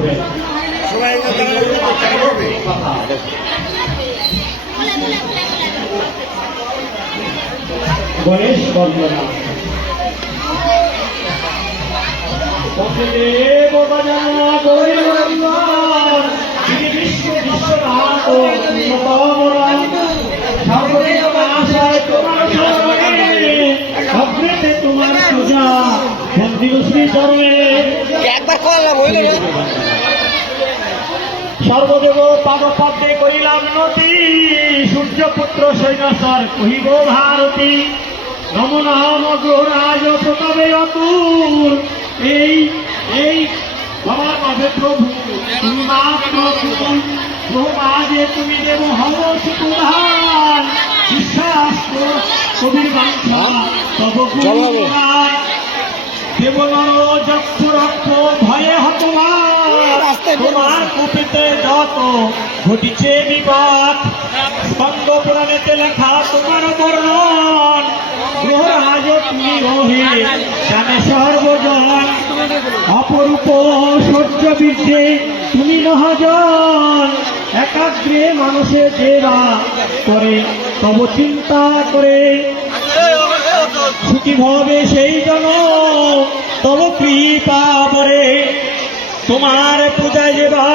করবেন। গণেশ বন্দনা দেব বাজানা গৌরবন্দন শ্রী বিশ্ব বিশ্বনাথ আশায় তোমার অগ্রেতে তোমার পূজা মন্দির শ্রী চরণে একবার করলাম হইল না। সর্বদেব পাদপদ্মে করিলাম নতি সূর্যপুত্র সৈন্যসর কহিব ভারতী নম নাম গ্রহরাজ প্রতাপে অতুল এই এই বাবার মাঝে প্রভু তুমি মাত্র ব্রহ্মাজে তুমি দেব হব সুতুধান বিশ্বাস কবির বাঞ্ছা তব দেবনর যক্ষ রক্ষ ভয়ে হতমান তোমার কুপিতে যত ঘটিছে বিপদ স্কন্দ পুরাণেতে লেখা তোমার বর্ণন গ্রহরাজ তুমি রহে জানে সর্বজন অপরূপ সূর্য বীর্যে তুমি মহাজন একাগ্রে মানুষের সেবা করে তব চিন্তা করে সুখী ভবে সেই জন তব কৃপা বরে তোমার পূজায় যেবা